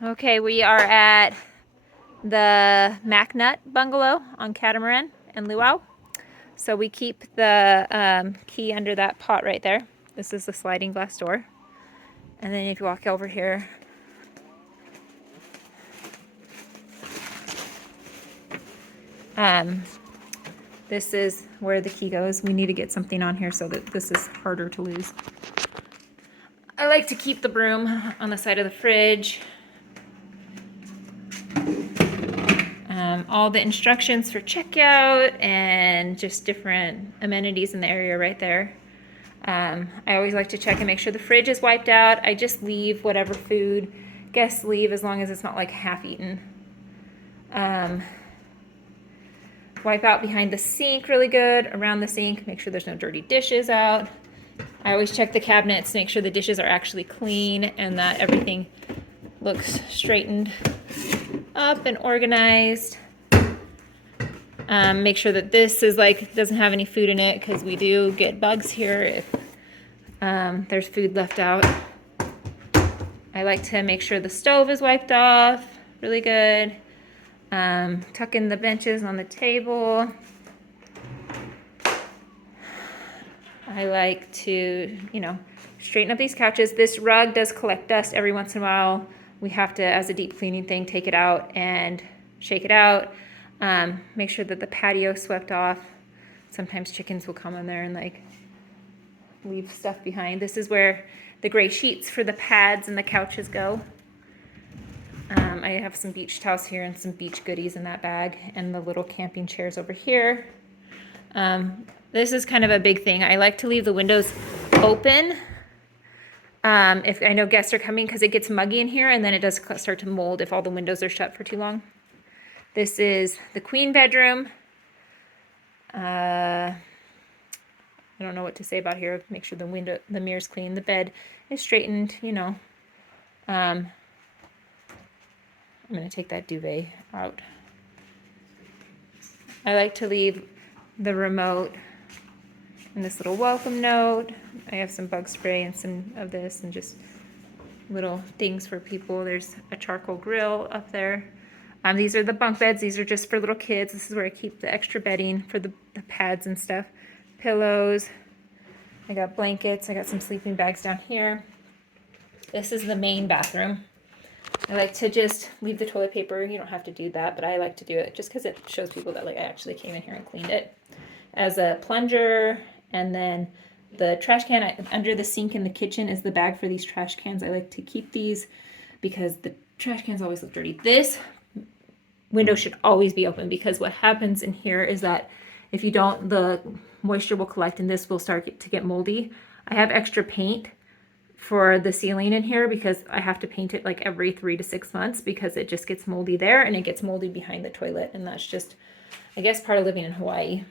Okay, we are at the MacNut Bungalow on Catamaran and Luau. So we keep the key under that pot right there. This is the sliding glass door. And then if you walk over here, this is where the key goes. We need to get something on here so that this is harder to lose. I like to keep the broom on the side of the fridge. All the instructions for checkout and just different amenities in the area right there. I always like to check and make sure the fridge is wiped out. I just leave whatever food guests leave as long as it's not like half eaten. Wipe out behind the sink really good, around the sink, make sure there's no dirty dishes out. I always check the cabinets to make sure the dishes are actually clean and that everything looks straightened up and organized. Make sure that this is doesn't have any food in it because we do get bugs here if there's food left out. I like to make sure the stove is wiped off really good. Tuck in the benches on the table. I like to, straighten up these couches. This rug does collect dust every once in a while. We have to, as a deep cleaning thing, take it out and shake it out. Make sure that the patio is swept off. Sometimes chickens will come in there and leave stuff behind. This is where the gray sheets for the pads and the couches go. I have some beach towels here and some beach goodies in that bag and the little camping chairs over here. This is kind of a big thing. I like to leave the windows open if I know guests are coming because it gets muggy in here and then it does start to mold if all the windows are shut for too long. This is the queen bedroom. I don't know what to say about here. Make sure the mirror's clean. The bed is straightened, I'm going to take that duvet out. I like to leave the remote and this little welcome note. I have some bug spray and some of this and just little things for people. There's a charcoal grill up there. These are the bunk beds. These are just for little kids. This is where I keep the extra bedding for the pads and stuff. Pillows. I got blankets. I got some sleeping bags down here. This is the main bathroom. I like to just leave the toilet paper. You don't have to do that, but I like to do it just because it shows people that I actually came in here and cleaned it. As a plunger, and then the trash can under the sink in the kitchen is the bag for these trash cans. I like to keep these because the trash cans always look dirty. This window should always be open because what happens in here is that if you don't, the moisture will collect and this will start to get moldy. I have extra paint for the ceiling in here because I have to paint it every 3 to 6 months because it just gets moldy there and it gets moldy behind the toilet, and that's just, I guess, part of living in Hawaii.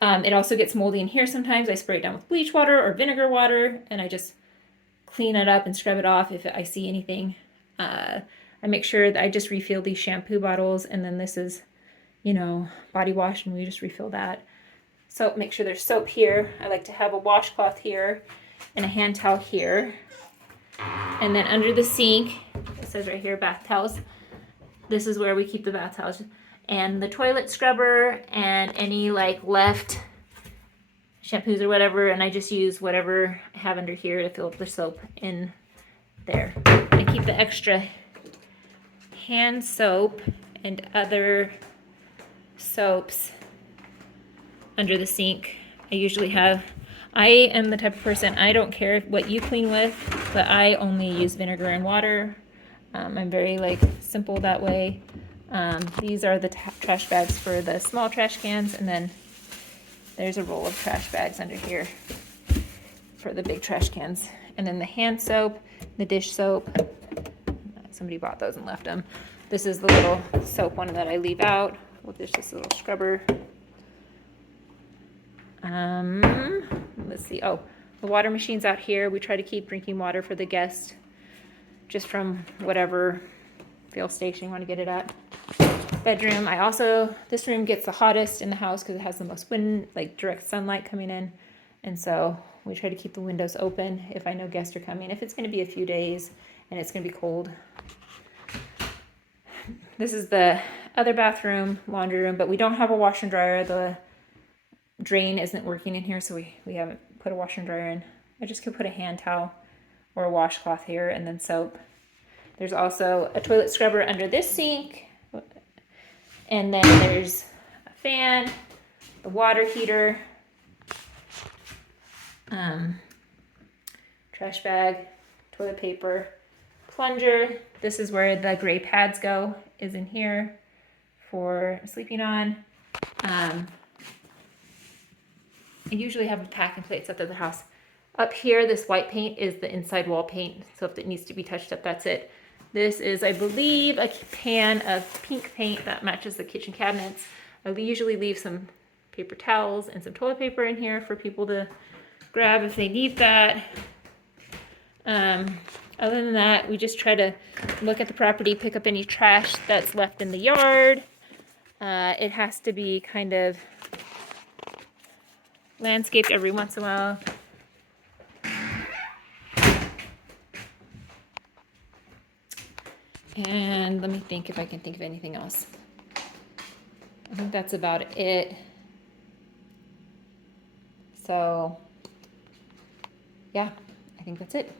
It also gets moldy in here sometimes. I spray it down with bleach water or vinegar water and I just clean it up and scrub it off if I see anything. I make sure that I just refill these shampoo bottles, and then this is, body wash, and we just refill that. So make sure there's soap here. I like to have a washcloth here and a hand towel here. And then under the sink, it says right here, bath towels. This is where we keep the bath towels. And the toilet scrubber and any left shampoos or whatever. And I just use whatever I have under here to fill up the soap in there. I keep the extra hand soap and other soaps under the sink. I am the type of person, I don't care what you clean with, but I only use vinegar and water. I'm very simple that way. These are the trash bags for the small trash cans, and then there's a roll of trash bags under here for the big trash cans. And then the hand soap, the dish soap. Somebody bought those and left them. This is the little soap one that I leave out with this little scrubber. Let's see. Oh, the water machine's out here. We try to keep drinking water for the guests just from whatever fuel station you want to get it at. Bedroom. This room gets the hottest in the house because it has the most direct sunlight coming in. And so we try to keep the windows open if I know guests are coming. If it's going to be a few days and it's going to be cold, This is the other bathroom, laundry room, but we don't have a washer and dryer. The drain isn't working in here, so we haven't put a washer and dryer in. I just could put a hand towel or a washcloth here and then soap. There's also a toilet scrubber under this sink. And then there's a fan, the water heater, trash bag, toilet paper, plunger. This is where the gray pads go, is in here for sleeping on. I usually have packing plates at the other house. Up here, this white paint is the inside wall paint, so if it needs to be touched up, that's it. This is, I believe, a pan of pink paint that matches the kitchen cabinets. I usually leave some paper towels and some toilet paper in here for people to grab if they need that. Other than that, we just try to look at the property, pick up any trash that's left in the yard. It has to be kind of landscaped every once in a while. And let me think if I can think of anything else. I think that's about it. So, yeah, I think that's it.